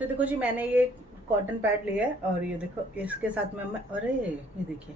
तो देखो जी, मैंने ये कॉटन पैड लिया है और ये देखो इसके साथ में मैं, अरे ये देखिए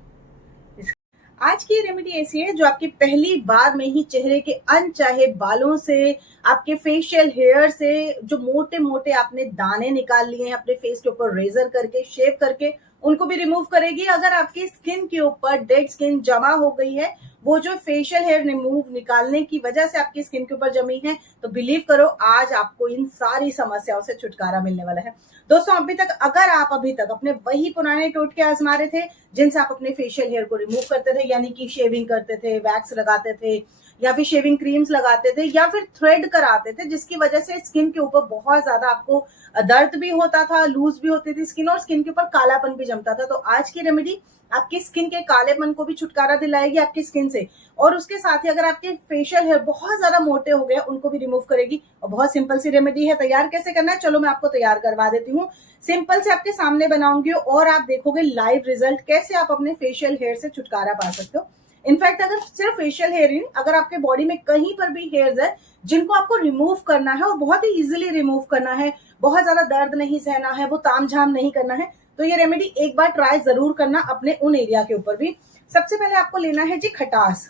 इस आज की रेमेडी ऐसी है जो आपकी पहली बार में ही चेहरे के अनचाहे बालों से, आपके फेशियल हेयर से जो मोटे मोटे आपने दाने निकाल लिए हैं अपने फेस के ऊपर रेजर करके, शेव करके, उनको भी रिमूव करेगी। अगर आपकी स्किन के ऊपर डेड स्किन जमा हो गई है, वो जो फेशियल हेयर रिमूव निकालने की वजह से आपकी स्किन के ऊपर जमी है, तो बिलीव करो आज आपको इन सारी समस्याओं से छुटकारा मिलने वाला है। दोस्तों, अगर आप अभी तक अपने वही पुराने टोटके आजमा रहे थे जिनसे आप अपने फेशियल हेयर को रिमूव करते थे, यानी कि शेविंग करते थे, वैक्स लगाते थे, या फिर शेविंग क्रीम्स लगाते थे, या फिर थ्रेड कराते थे, जिसकी वजह से स्किन के ऊपर बहुत ज्यादा आपको दर्द भी होता था, लूज भी होती थी स्किन, और स्किन के ऊपर कालापन भी जमता था, तो आज की रेमेडी आपकी स्किन के कालेपन को भी छुटकारा दिलाएगी आपकी स्किन से। और उसके साथ ही अगर आपके फेशियल हेयर बहुत ज्यादा मोटे हो गए उनको भी रिमूव करेगी। और बहुत सिंपल सी रेमेडी है। तैयार कैसे करना है, चलो मैं आपको तैयार करवा देती हूँ। सिंपल से आपके सामने बनाऊंगी और आप देखोगे लाइव रिजल्ट, कैसे आप अपने फेशियल हेयर से छुटकारा पा सकते हो। इनफैक्ट अगर सिर्फ फेशियल हेयर ही, अगर आपके बॉडी में कहीं पर भी हेयर्स है जिनको आपको रिमूव करना है और बहुत ही इजीली रिमूव करना है, बहुत ज्यादा दर्द नहीं सहना है, वो तामझाम नहीं करना है, तो ये रेमेडी एक बार ट्राई जरूर करना अपने उन एरिया के ऊपर भी। सबसे पहले आपको लेना है जी खटास।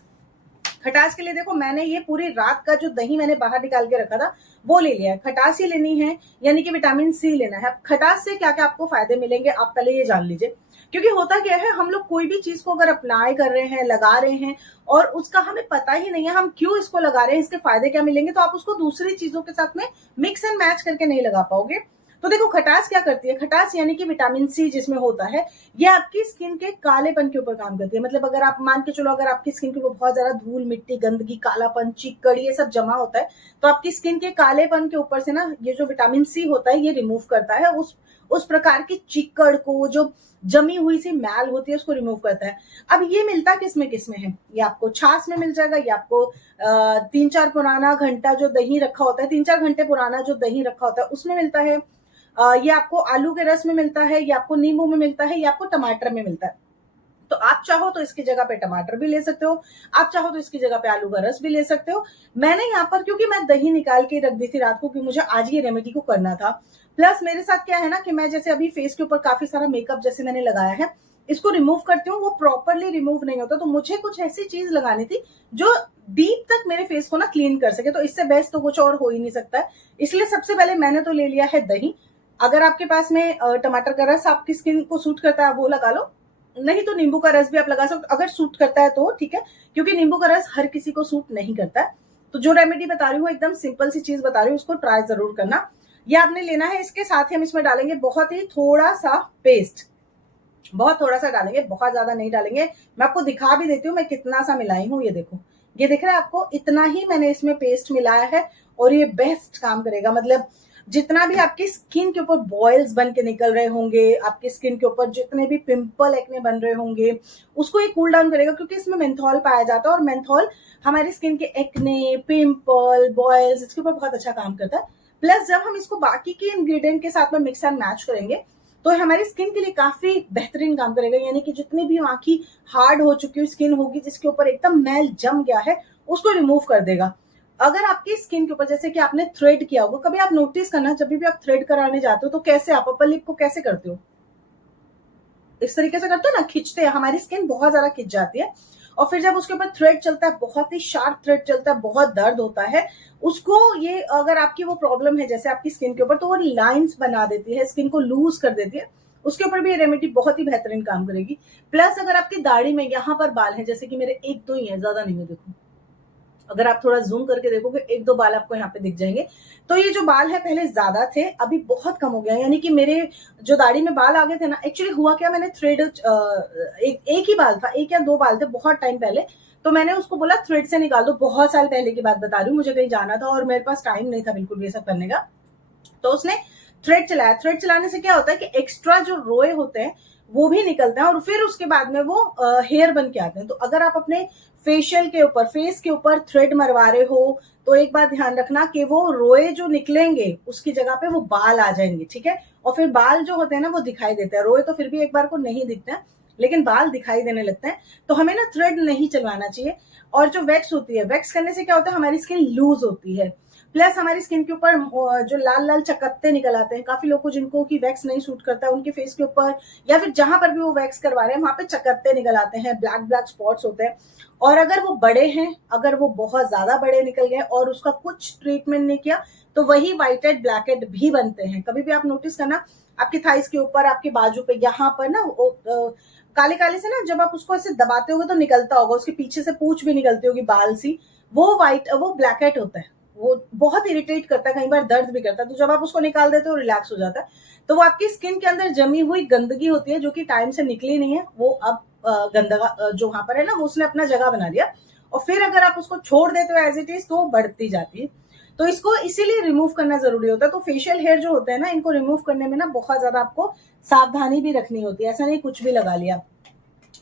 खटास के लिए देखो, मैंने ये पूरी रात का जो दही मैंने बाहर निकाल के रखा था वो ले लिया है। खटास ही लेनी है, यानी कि विटामिन सी लेना है। खटास से क्या क्या आपको फायदे मिलेंगे आप पहले ये जान लीजिए। क्योंकि होता क्या है, हम लोग कोई भी चीज को अगर अप्लाई कर रहे हैं, लगा रहे हैं, और उसका हमें पता ही नहीं है हम क्यों इसको लगा रहे हैं, इसके फायदे क्या मिलेंगे, तो आप उसको दूसरी चीजों के साथ में मिक्स एंड मैच करके नहीं लगा पाओगे। तो देखो खटास क्या करती है, खटास यानी कि विटामिन सी जिसमें होता है, ये आपकी स्किन के कालेपन के ऊपर काम करती है। मतलब अगर आप मान के चलो, अगर आपकी स्किन के ऊपर बहुत ज्यादा धूल मिट्टी गंदगी कालापन चिकड़ ये सब जमा होता है, तो आपकी स्किन के कालेपन के ऊपर से ना ये जो विटामिन सी होता है ये रिमूव करता है उस प्रकार की चिकड़ को, जो जमी हुई सी मैल होती है उसको रिमूव करता है। अब ये मिलता किसमें किसमें है, ये आपको छाछ में मिल जाएगा, ये आपको 3-4 पुराना घंटा जो दही रखा होता है, 3-4 घंटे पुराना जो दही रखा होता है उसमें मिलता है, ये आपको आलू के रस में मिलता है, ये आपको नींबू में मिलता है, ये आपको टमाटर में मिलता है। तो आप चाहो तो इसकी जगह पे टमाटर भी ले सकते हो, आप चाहो तो इसकी जगह पे आलू का रस भी ले सकते हो। मैंने यहाँ पर, क्योंकि मैं दही निकाल के रख दी थी रात को, क्योंकि मुझे आज ये रेमेडी को करना था, प्लस मेरे साथ क्या है ना कि मैं जैसे अभी फेस के ऊपर काफी सारा मेकअप जैसे मैंने लगाया है, इसको रिमूव करती हूँ, वो प्रॉपरली रिमूव नहीं होता, तो मुझे कुछ ऐसी चीज लगानी थी जो डीप तक मेरे फेस को ना क्लीन कर सके। तो इससे बेस्ट तो कुछ और हो ही नहीं सकता है। इसलिए सबसे पहले मैंने तो ले लिया है दही। अगर आपके पास में टमाटर का रस आपकी स्किन को सूट करता है वो लगा लो, नहीं तो नींबू का रस भी आप लगा सकते हो, अगर सूट करता है तो ठीक है, क्योंकि नींबू का रस हर किसी को सूट नहीं करता है। तो जो रेमेडी बता रही हूँ एकदम सिंपल सी चीज बता रही हूँ, उसको ट्राई जरूर करना। ये आपने लेना है। इसके साथ ही हम इसमें डालेंगे बहुत ही थोड़ा सा पेस्ट, बहुत थोड़ा सा डालेंगे, बहुत ज्यादा नहीं डालेंगे। मैं आपको दिखा भी देती हूँ मैं कितना सा मिलाई हूँ। ये देखो, ये दिख रहा है आपको, इतना ही मैंने इसमें पेस्ट मिलाया है और ये बेस्ट काम करेगा। मतलब जितना भी आपकी स्किन के ऊपर बॉयल्स बन के निकल रहे होंगे, आपकी स्किन के ऊपर जितने भी पिंपल एक्ने बन रहे होंगे, उसको ये कूल डाउन करेगा, क्योंकि इसमें मेंथॉल पाया जाता है और मेंथॉल हमारी स्किन के एक्ने, पिंपल, बॉयल्स, इसके ऊपर बहुत अच्छा काम करता है। प्लस जब हम इसको बाकी के इंग्रेडिएंट के साथ में मिक्स एंड मैच करेंगे तो हमारी स्किन के लिए काफी बेहतरीन काम करेगा। यानी कि जितनी भी वहां की हार्ड हो चुकी स्किन होगी, जिसके ऊपर एकदम मैल जम गया है, उसको रिमूव कर देगा। अगर आपकी स्किन के ऊपर, जैसे कि आपने थ्रेड किया होगा, कभी आप नोटिस करना, जब भी आप थ्रेड कराने जाते हो तो कैसे आप अपर लिप को कैसे करते हो, इस तरीके से करते हो ना, खींचते हैं, हमारी स्किन बहुत ज्यादा खिंच जाती है। और फिर जब उसके ऊपर थ्रेड चलता है, बहुत ही शार्प थ्रेड चलता है, बहुत दर्द होता है उसको। ये अगर आपकी वो प्रॉब्लम है जैसे आपकी स्किन के ऊपर, तो वो लाइंस बना देती है, स्किन को लूज कर देती है, उसके ऊपर भी ये रेमेडी बहुत ही बेहतरीन काम करेगी। प्लस अगर आपकी दाढ़ी में यहाँ पर बाल है, जैसे कि मेरे 1-2 ही है, ज्यादा नहीं है, देखो अगर आप थोड़ा जूम करके देखोगे 1-2 बाल आपको यहाँ पे दिख जाएंगे। तो ये जो बाल है पहले ज्यादा थे, अभी बहुत कम हो गया। यानी कि मेरे जो दाढ़ी में बाल आ गए थे ना, एक्चुअली हुआ क्या, मैंने थ्रेड एक ही बाल था, 1 या 2 बाल थे बहुत टाइम पहले, तो मैंने उसको बोला थ्रेड से निकाल दो। बहुत साल पहले की बात बता रही हूँ, मुझे कहीं जाना था और मेरे पास टाइम नहीं था बिल्कुल ये सब करने का, तो उसने थ्रेड चलाया। थ्रेड चलाने से क्या होता है कि एक्स्ट्रा जो रोए होते हैं वो भी निकलते हैं और फिर उसके बाद में वो हेयर बन के आते हैं। तो अगर आप अपने फेशियल के ऊपर, फेस के ऊपर थ्रेड मरवा रहे हो, तो एक बात ध्यान रखना कि वो रोए जो निकलेंगे उसकी जगह पे वो बाल आ जाएंगे, ठीक है। और फिर बाल जो होते हैं ना वो दिखाई देते हैं, रोए तो फिर भी एक बार को नहीं दिखते हैं, लेकिन बाल दिखाई देने लगते हैं। तो हमें ना थ्रेड नहीं चलवाना चाहिए। और जो वैक्स होती है, वैक्स करने से क्या होता है, हमारी स्किन लूज होती है। प्लस हमारी स्किन के ऊपर जो लाल लाल चकत्ते निकल आते हैं, काफी लोग को जिनको की वैक्स नहीं सूट करता है उनके फेस के ऊपर या फिर जहां पर भी वो वैक्स करवा रहे हैं वहां पे चकत्ते निकल आते हैं, ब्लैक ब्लैक स्पॉट्स होते हैं। और अगर वो बड़े हैं, अगर वो बहुत ज्यादा बड़े निकल गए और उसका कुछ ट्रीटमेंट नहीं किया तो वही व्हाइट हेड ब्लैक हेड भी बनते हैं। कभी भी आप नोटिस करना आपकी थाइस के ऊपर, आपके बाजू पे, यहाँ पर ना काले काले से ना जब आप उसको ऐसे दबाते होगे तो निकलता होगा, उसके पीछे से पूंछ भी निकलती होगी बाल सी, वो ब्लैक हेड होता है। वो बहुत इरिटेट करता है, कई बार दर्द भी करता है। तो जब आप उसको निकाल देते हो रिलैक्स हो जाता है। तो वो आपकी स्किन के अंदर जमी हुई गंदगी होती है जो कि टाइम से निकली नहीं है, वो अब गंदगा जो वहां पर है ना वो उसने अपना जगह बना लिया। और फिर अगर आप उसको छोड़ देते हो एज इट इज तो वो बढ़ती जाती है। तो इसको इसीलिए रिमूव करना जरूरी होता है। तो फेशियल हेयर जो होते हैं ना, इनको रिमूव करने में ना बहुत ज्यादा आपको सावधानी भी रखनी होती है, ऐसा नहीं कुछ भी लगा लिया।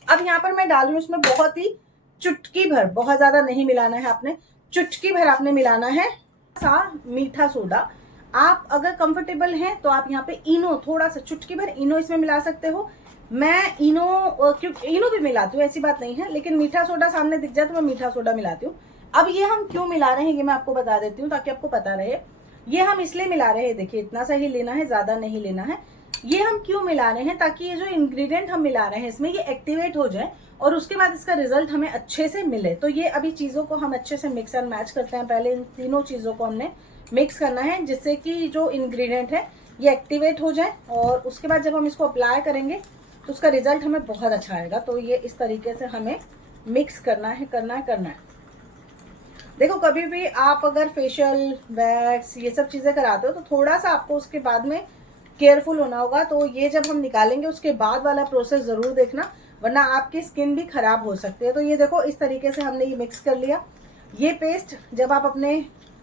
अब यहाँ पर मैं डाल रही हूँ इसमें बहुत ही चुटकी भर, बहुत ज्यादा नहीं मिलाना है आपने, चुटकी भर आपने मिलाना है सा मीठा सोडा। आप अगर कंफर्टेबल हैं तो आप यहाँ पे इनो, थोड़ा सा चुटकी भर इनो इसमें मिला सकते हो। मैं इनो इनो भी मिलाती हूँ, ऐसी बात नहीं है, लेकिन मीठा सोडा सामने दिख जाए तो मैं मीठा सोडा मिलाती हूँ। अब ये हम क्यों मिला रहे हैं ये मैं आपको बता देती हूँ ताकि आपको पता रहे। ये हम इसलिए मिला रहे हैं, देखिए इतना सा ही लेना है, ज्यादा नहीं लेना है। ये हम क्यों मिला रहे हैं, ताकि ये जो इंग्रेडिएंट हम मिला रहे हैं इसमें ये एक्टिवेट हो जाए और उसके बाद इसका रिजल्ट हमें अच्छे से मिले। तो ये अभी चीजों को हम अच्छे से मिक्स एंड मैच करते हैं। पहले इन तीनों चीजों को हमने मिक्स करना है जिससे कि जो इंग्रेडिएंट है ये एक्टिवेट हो जाए, और उसके बाद जब हम इसको अप्लाई करेंगे तो उसका रिजल्ट हमें बहुत अच्छा आएगा। तो ये इस तरीके से हमें मिक्स करना है, करना है, करना है। देखो कभी भी आप अगर फेशियल वैक्स ये सब चीजें कराते हो तो थोड़ा सा आपको उसके बाद में केयरफुल होना होगा। तो ये जब हम निकालेंगे उसके बाद वाला प्रोसेस जरूर देखना, वरना आपकी स्किन भी खराब हो सकती है। तो ये देखो इस तरीके से हमने ये मिक्स कर लिया। ये पेस्ट जब आप अपने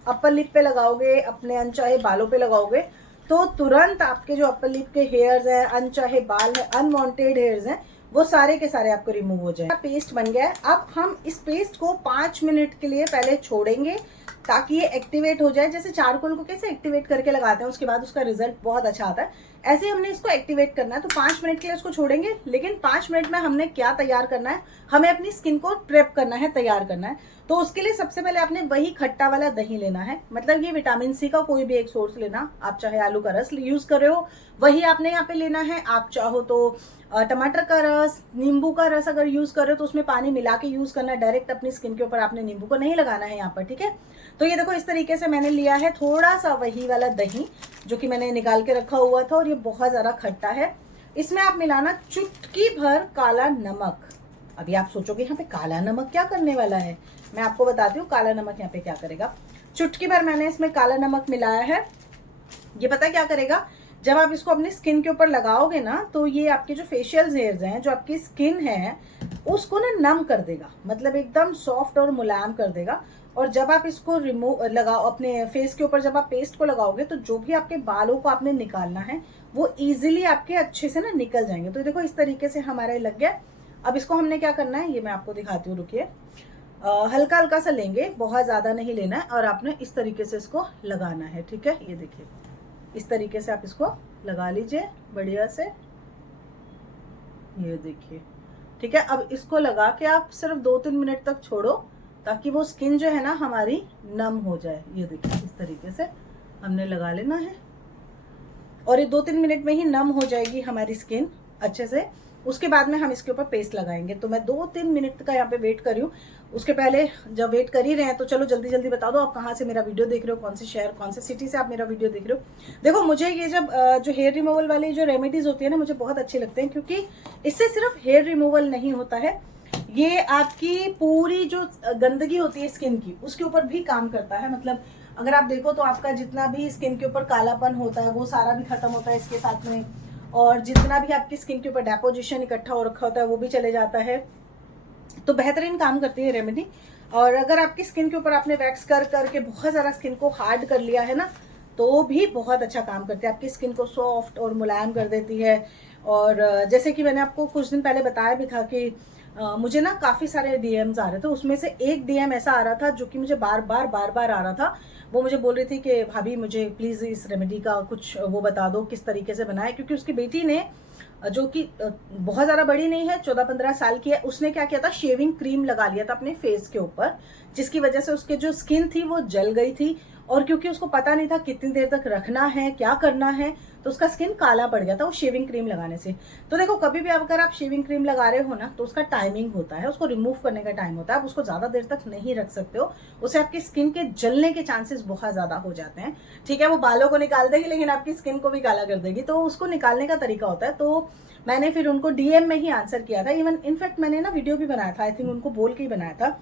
अपर लिप पे लगाओगे, अपने अनचाहे बालों पे लगाओगे, तो तुरंत आपके जो अपर लिप के हेयर्स हैं, अनचाहे बाल है, अनवांटेड हेयर्स हैं, वो सारे के सारे आपको रिमूव हो जाए। पेस्ट बन गया है। अब हम इस पेस्ट को 5 मिनट के लिए पहले छोड़ेंगे ताकि ये एक्टिवेट हो जाए। जैसे चारकोल को कैसे एक्टिवेट करके लगाते हैं उसके बाद उसका रिजल्ट बहुत अच्छा आता है, ऐसे ही हमने इसको एक्टिवेट करना है। तो 5 मिनट के लिए इसको छोड़ेंगे, लेकिन 5 मिनट में हमने क्या तैयार करना है, हमें अपनी स्किन को प्रेप करना है, तैयार करना है। तो उसके लिए सबसे पहले आपने वही खट्टा वाला दही लेना है, मतलब ये विटामिन सी का कोई भी एक सोर्स लेना। आप चाहे आलू का रस यूज कर रहे हो वही आपने यहाँ पे लेना है। आप चाहो तो टमाटर का रस, नींबू का रस अगर यूज कर रहे हो तो उसमें पानी मिला के यूज करना है। डायरेक्ट अपनी स्किन के ऊपर आपने नींबू को नहीं लगाना है यहाँ पर, ठीक है। तो ये देखो इस तरीके से मैंने लिया है थोड़ा सा वही वाला दही जो कि मैंने निकाल के रखा हुआ था, और ये बहुत ज्यादा खट्टा है। इसमें आप मिलाना चुटकी भर काला नमक। अभी आप सोचोगे यहाँ पे काला नमक क्या करने वाला है, मैं आपको बताती हूँ काला नमक यहाँ पे क्या करेगा। चुटकी भर मैंने इसमें काला नमक मिलाया है। ये पता क्या करेगा, जब आप इसको अपनी स्किन के ऊपर लगाओगे ना तो ये आपके जो फेशियल हेयर्स हैं, जो आपकी स्किन है उसको ना नम कर देगा, मतलब एकदम सॉफ्ट और मुलायम कर देगा। और जब आप इसको लगाओ अपने फेस के ऊपर, जब आप पेस्ट को लगाओगे तो जो भी आपके बालों को आपने निकालना है वो इजीली आपके अच्छे से ना निकल जाएंगे। तो देखो इस तरीके से हमारा लग गया। अब इसको हमने क्या करना है ये मैं आपको दिखाती हूँ, रुकिए। हल्का हल्का सा लेंगे, बहुत ज्यादा नहीं लेना है, और आपने इस तरीके से इसको लगाना है, ठीक है। ये देखिए इस तरीके से आप इसको लगा लीजिए बढ़िया से, ये देखिए, ठीक है। अब इसको लगा के आप सिर्फ 2-3 मिनट तक छोड़ो ताकि वो स्किन जो है ना हमारी नम हो जाए। ये देखिए इस तरीके से हमने लगा लेना है, और ये 2-3 मिनट में ही नम हो जाएगी हमारी स्किन अच्छे से। उसके बाद में हम इसके ऊपर पेस्ट लगाएंगे। तो मैं 2-3 मिनट का यहाँ पे वेट कर रही हूँ। उसके पहले जब वेट कर ही रहे हैं तो चलो जल्दी जल्दी बता दो आप कहाँ से मेरा वीडियो देख रहे हो, कौन से शहर, कौन से सिटी से आप मेरा वीडियो देख रहे हो। देखो मुझे ये जब जो हेयर रिमूवल वाली जो रेमेडीज होती है ना मुझे बहुत अच्छे लगते हैं, क्योंकि इससे सिर्फ हेयर रिमूवल नहीं होता है, ये आपकी पूरी जो गंदगी होती है स्किन की उसके ऊपर भी काम करता है। मतलब अगर आप देखो तो आपका जितना भी स्किन के ऊपर कालापन होता है वो सारा भी खत्म होता है इसके साथ में, और जितना भी आपकी स्किन के ऊपर डेपोजिशन इकट्ठा हो रखा होता है वो भी चले जाता है। तो बेहतरीन काम करती है रेमेडी। और अगर आपकी स्किन के ऊपर आपने वैक्स कर करके बहुत ज़्यादा स्किन को हार्ड कर लिया है ना तो भी बहुत अच्छा काम करती है, आपकी स्किन को सॉफ्ट और मुलायम कर देती है। और जैसे कि मैंने आपको कुछ दिन पहले बताया भी था कि मुझे ना काफी सारे डीएम्स आ रहे थे, उसमें से एक डीएम ऐसा आ रहा था जो कि मुझे बार बार आ रहा था। वो मुझे बोल रही थी कि भाभी मुझे प्लीज इस रेमेडी का कुछ वो बता दो किस तरीके से बनाए, क्योंकि उसकी बेटी ने जो कि बहुत ज्यादा बड़ी नहीं है, 14-15 साल की है, उसने क्या किया था, शेविंग क्रीम लगा लिया था अपने फेस के ऊपर, जिसकी वजह से उसके जो स्किन थी वो जल गई थी। और क्योंकि उसको पता नहीं था कितनी देर तक रखना है, क्या करना है, तो उसका स्किन काला पड़ गया था वो शेविंग क्रीम लगाने से। तो देखो, कभी भी अगर आप शेविंग क्रीम लगा रहे हो ना, तो उसका टाइमिंग होता है, उसको रिमूव करने का टाइम होता है, आप उसको ज्यादा देर तक नहीं रख सकते हो, उससे आपकी स्किन के जलने के चांसेस बहुत ज्यादा हो जाते हैं। ठीक है, वो बालों को निकाल देगी लेकिन आपकी स्किन को भी काला कर देगी, तो उसको निकालने का तरीका होता है। तो मैंने फिर उनको डीएम में ही आंसर किया था, इवन इनफैक्ट मैंने ना वीडियो भी बनाया था, आई थिंक उनको बोल के ही बनाया था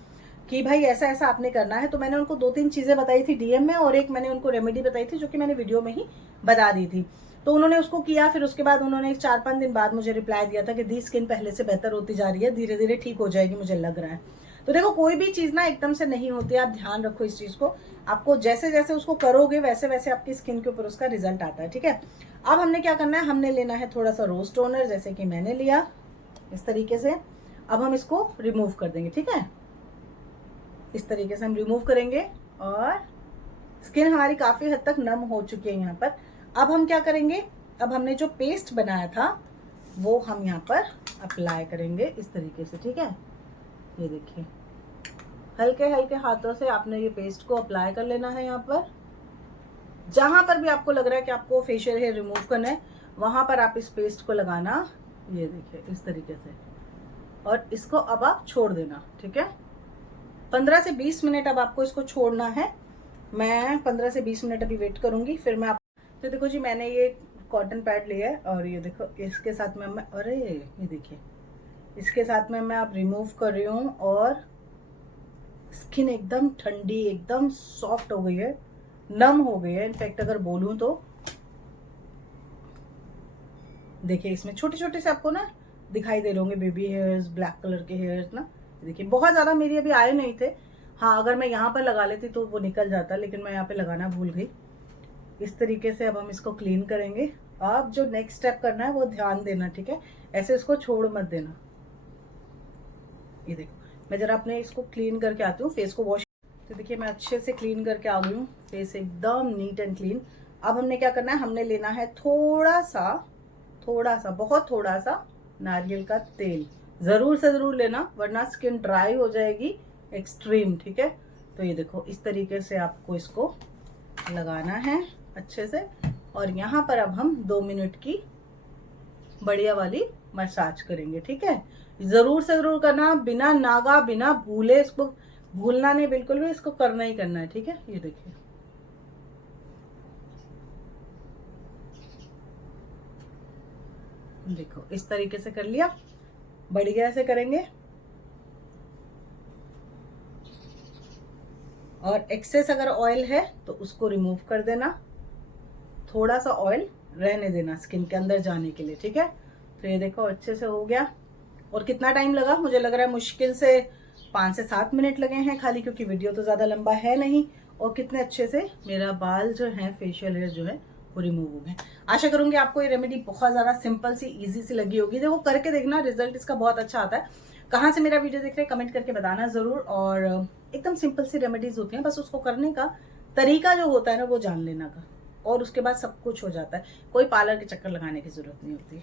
कि भाई ऐसा ऐसा आपने करना है। तो मैंने उनको 2-3 चीजें बताई थी डीएम में, और एक मैंने उनको रेमेडी बताई थी जो कि मैंने वीडियो में ही बता दी थी। तो उन्होंने उसको किया, फिर उसके बाद उन्होंने 4-5 दिन बाद मुझे रिप्लाई दिया था कि दी स्किन पहले से बेहतर होती जा रही है, धीरे धीरे ठीक हो जाएगी मुझे लग रहा है। तो देखो, कोई भी चीज ना एकदम से नहीं होती है, आप ध्यान रखो इस चीज को, आपको जैसे जैसे उसको करोगे वैसे वैसे आपकी स्किन के ऊपर उसका रिजल्ट आता है। ठीक है, अब हमने क्या करना है, हमने लेना है थोड़ा सा रोज टोनर, जैसे कि मैंने लिया इस तरीके से। अब हम इसको रिमूव कर देंगे। ठीक है, इस तरीके से हम रिमूव करेंगे, और स्किन हमारी काफी हद तक नम हो चुकी है यहाँ पर। अब हम क्या करेंगे, अब हमने जो पेस्ट बनाया था वो हम यहाँ पर अप्लाई करेंगे इस तरीके से। ठीक है, ये देखिए, हल्के हल्के हाथों से आपने ये पेस्ट को अप्लाई कर लेना है। यहाँ पर जहां पर भी आपको लग रहा है कि आपको फेशियल हेयर रिमूव करना है, वहां पर आप इस पेस्ट को लगाना, ये देखिए इस तरीके से, और इसको अब आप छोड़ देना। ठीक है, 15 से 20 मिनट अब आपको इसको छोड़ना है। मैं 15 से 20 मिनट अभी वेट करूंगी, फिर मैं तो देखो जी, मैंने ये कॉटन पैड लिया है, और ये देखो इसके साथ में मैं, अरे ये देखिए, इसके साथ में मैं अब रिमूव कर रही हूँ, और स्किन एकदम ठंडी, एकदम सॉफ्ट हो गई है, नम हो गई है इनफैक्ट अगर बोलूं तो। देखिए, इसमें छोटे छोटे से आपको ना दिखाई दे रहे होंगे बेबी हेयर्स, ब्लैक कलर के हेयर्स ना। देखिए, बहुत ज्यादा मेरी अभी आए नहीं थे। हाँ, अगर मैं यहाँ पर लगा लेती तो वो निकल जाता, लेकिन मैं यहाँ पे लगाना भूल गई। इस तरीके से अब हम इसको क्लीन करेंगे। अब जो नेक्स्ट स्टेप करना है वो ध्यान देना। ठीक है, ऐसे इसको छोड़ मत देना। ये देखो, मैं जरा अपने इसको क्लीन करके आती हूँ, फेस को वॉश। तो देखिए, मैं अच्छे से क्लीन करके आ गई हूँ, फेस एकदम नीट एंड क्लीन। अब हमने क्या करना है, हमने लेना है थोड़ा सा, बहुत थोड़ा सा नारियल का तेल। जरूर से जरूर लेना, वरना स्किन ड्राई हो जाएगी एक्सट्रीम। ठीक है, तो ये देखो इस तरीके से आपको इसको लगाना है अच्छे से, और यहाँ पर अब हम 2 मिनट की बढ़िया वाली मसाज करेंगे। ठीक है, जरूर से जरूर करना, बिना नागा, बिना भूले, इसको भूलना नहीं बिल्कुल भी, इसको करना ही करना है। ठीक है, ये देखिए, देखो इस तरीके से कर लिया, बढ़िया से करेंगे। और एक्सेस अगर ऑयल है तो उसको रिमूव कर देना, थोड़ा सा ऑयल रहने देना स्किन के अंदर जाने के लिए। ठीक है, तो ये देखो अच्छे से हो गया। और कितना टाइम लगा, मुझे लग रहा है मुश्किल से 5 से 7 मिनट लगे हैं खाली, क्योंकि वीडियो तो ज्यादा लंबा है नहीं। और कितने अच्छे से मेरा बाल जो है, फेशियल हेयर जो है वो रिमूव हो गए। आशा करूंगी आपको ये रेमेडी बहुत ज्यादा सिंपल सी, इजी सी लगी होगी। देखो, करके देखना, रिजल्ट इसका बहुत अच्छा आता है। कहाँ से मेरा वीडियो देख रहे हैं कमेंट करके बताना जरूर। और एकदम सिंपल सी रेमेडीज होती हैं, बस उसको करने का तरीका जो होता है ना वो जान लेना का, और उसके बाद सब कुछ हो जाता है। कोई पार्लर के चक्कर लगाने की जरूरत नहीं होती है।